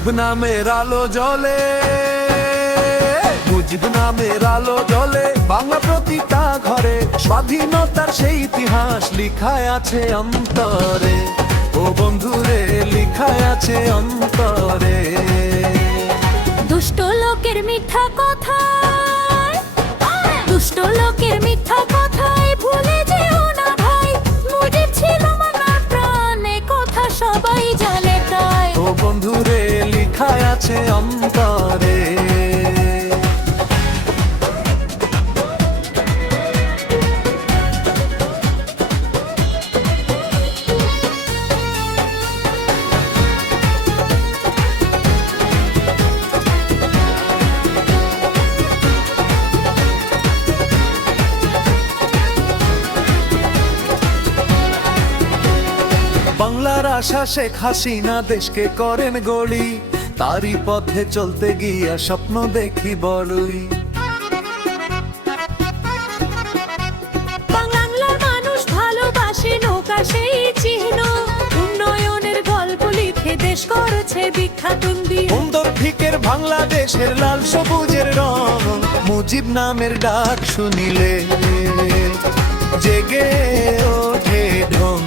মুজিব নামের আলো জ্বলে, মুজিব নামের আলো জ্বলে বাংলা প্রতিটা ঘরে। স্বাধীনতার সেই ইতিহাস লিখায় আছে অন্তরে, ও বন্ধুরে লিখায় আছে অন্তরে। দুষ্ট লোকের মিথ্যা কথায়, দুষ্ট লোকের মিথ্যা কথায় ভুলে যেও না ভাই, মুজিব ছিল বাংলার প্রাণে, কথা সবাই জানে তাই। ও বন্ধুরে লিখায় আছে অন্তরে। বাংলার আশা শেখ হাসিনা দেশকে করেন গড়ি, তারই পথে চলতে গিয়া স্বপ্ন দেখি বড়ই। বাংলার মানুষ ভালোবাসে নৌকা সেই চিহ্ন, উন্নয়নের গল্প লিখে দেশ করেছে বিখ্যাত। সুন্দর ফিকের বাংলাদেশের লাল সবুজের রং, মুজিব নামের ডাক শুনিলে জেগে ওঠে ঢং।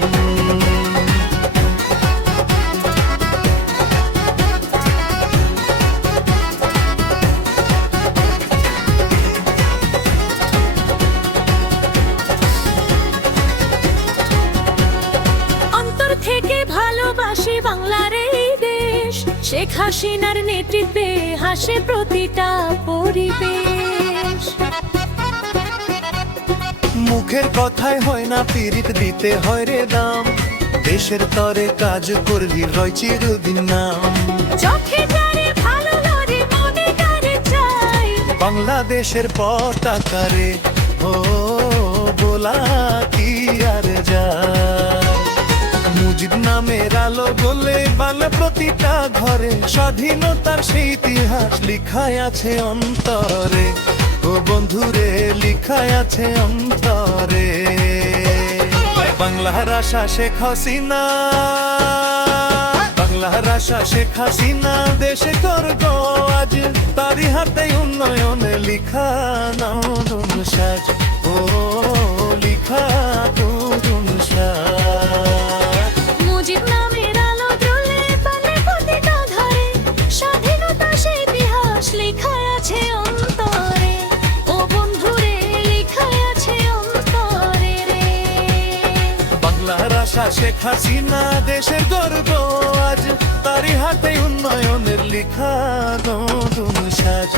থেকে ভালোবাসি বাংলার এই দেশ, শেখ হাসিনার নেতৃত্বে হাসে প্রতিটা পরিবেশ। মুখের কথায় হয় না পীড়িত, দিতে হয় রে দাম, দেশের তরে কাজ করবি রয় চিরদিন নাম। চোখে যারে ভালো লাগে মনে করে চাই, বাংলাদেশের পতাকা রে ও বলা কি আর যায়। মুজিব নামের আলো বলে বাংলা প্রতিটা ঘরে, স্বাধীনতার সেই ইতিহাস লিখায় আছে অন্তরে, ও বন্ধুরে লিখায় আছে অন্তরে। বাংলার আশা শেখ হাসিনা, বাংলার আশা শেখ হাসিনা দেশে করব আজ, তারই হাতে উন্নয়নে লিখা নতুন সাজ, ও লিখা নতুন সাজ। মুজিব নামের আলো জ্বলে বাংলার প্রতিটা ঘরে, স্বাধীনতা সেই ইতিহাস লিখায় আছে অন্তরে, ও বন্ধুরে লিখায় আছে অন্তরে রে। বাংলার আশা শেখ হাসিনা দেশের গর্ব আজ, তারই হাতে উন্নয়নের লিখা নতুন সাজ।